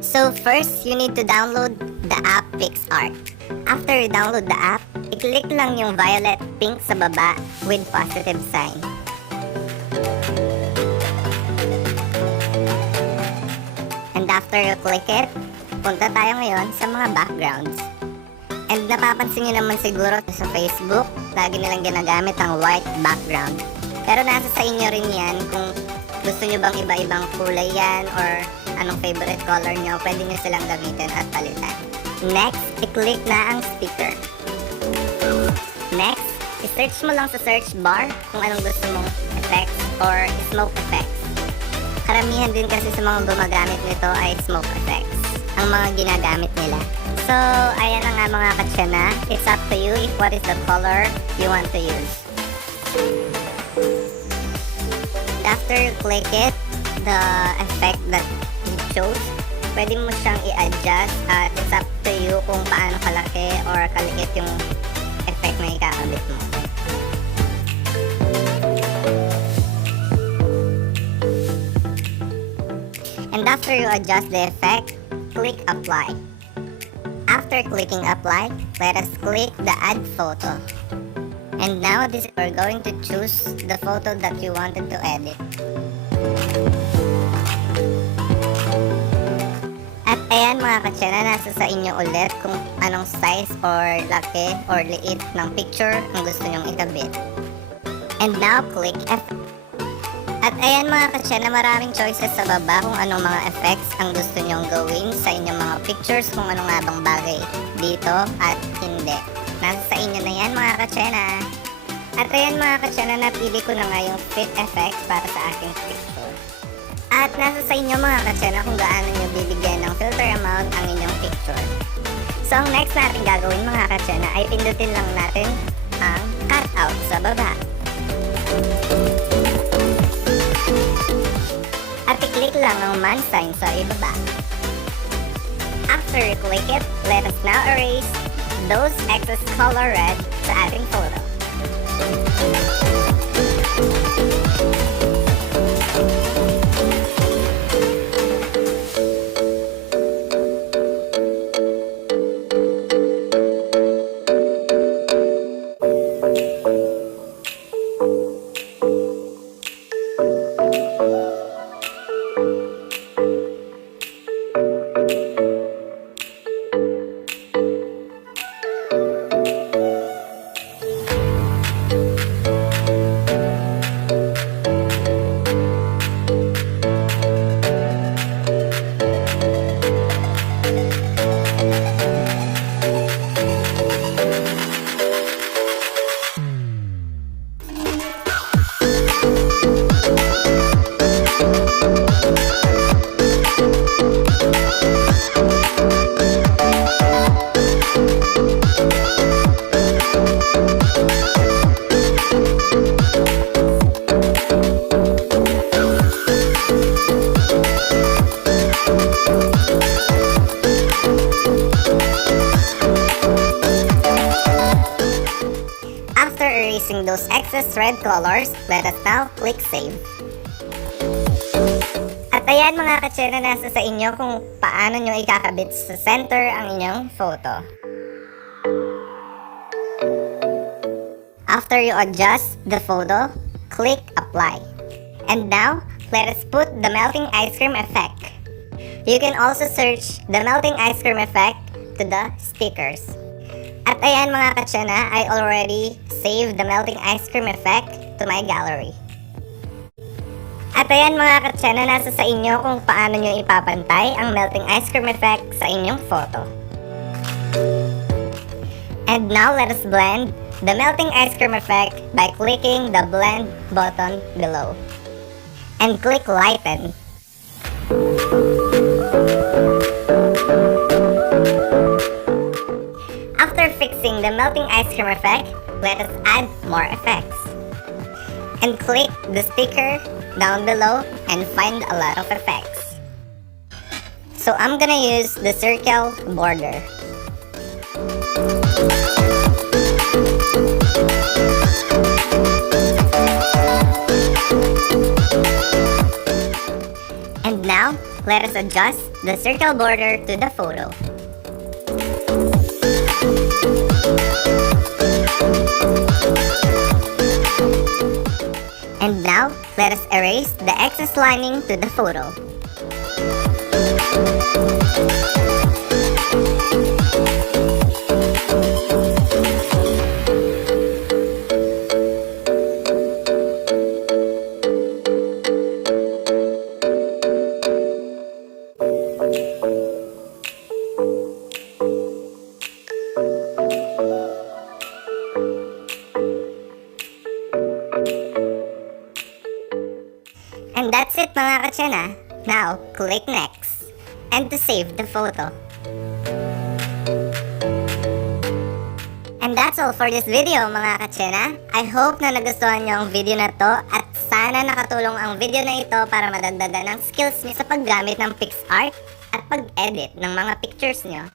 So first, you need to download the app PICSART. After you download the app, i-click lang yung violet pink sa baba with positive sign. And after you click it, punta tayo ngayon sa mga backgrounds. And napapansin nyo naman siguro sa Facebook, lagi nilang ginagamit ang white background. Pero nasa sa inyo rin yan kung gusto nyo bang iba-ibang kulay yan or anong favorite color nyo, pwede nyo silang gamitin at palitan. Next, i-click na ang sticker. Next, i-search mo lang sa search bar kung anong gusto mong effects or smoke effects. Karamihan din kasi sa mga gumagamit nito ay smoke effects ang mga ginagamit nila. So, ayan na nga mga katsena. It's up to you if what is the color you want to use. After you click it, the effect that you chose, pwede mo siyang i-adjust at it's up to you kung paano kalaki or kaliit yung effect na ikakabit mo. And after you adjust the effect, click apply. After clicking apply, let us click the add photo. And now we're going to choose the photo that you wanted to edit. At ayan mga katsena, nasa sa inyo ulit kung anong size or laki or liit ng picture ang gusto nyong ikabit. And now click effect. At ayan mga katsena, maraming choices sa baba kung anong mga effects ang gusto nyong gawin sa inyong mga pictures, kung ano nga bang bagay dito at hindi. Nasa sa inyo na yan mga katsena. At ayan mga katsena, napili ko na nga yung fit effect para sa aking picture. At nasa sa inyo mga katsena kung gaano nyo bibigyan ng filter amount ang inyong picture. So ang next natin gagawin mga katsena ay pindutin lang natin ang cutout sa baba. At i-click lang ang man sign sa ibaba. After you click it, let us now erase those excess color red sa ating photo. Erasing those excess red colors, let us now click save. At ayan mga katsena, nasa sa inyo kung paano nyo ikakabit sa center ang inyong photo. After you adjust the photo, click apply. And now, let us put the melting ice cream effect. You can also search the melting ice cream effect to the stickers. At ayan mga katsena, I already saved the melting ice cream effect to my gallery. At ayan mga katsena, nasa sa inyo kung paano nyo ipapantay ang melting ice cream effect sa inyong photo. And now let us blend the melting ice cream effect by clicking the blend button below. And click lighten. After fixing the melting ice cream effect, let us add more effects. And click the sticker down below and find a lot of effects. So I'm gonna use the circle border. And now, let us adjust the circle border to the photo. And now, let us erase the excess lining to the photo. And that's it mga katsena. Now, click next. And to save the photo. And that's all for this video mga katsena. I hope na nagustuhan nyo ang video na to at sana nakatulong ang video na ito para madagdagan ang skills nyo sa paggamit ng PICSART at pag-edit ng mga pictures nyo.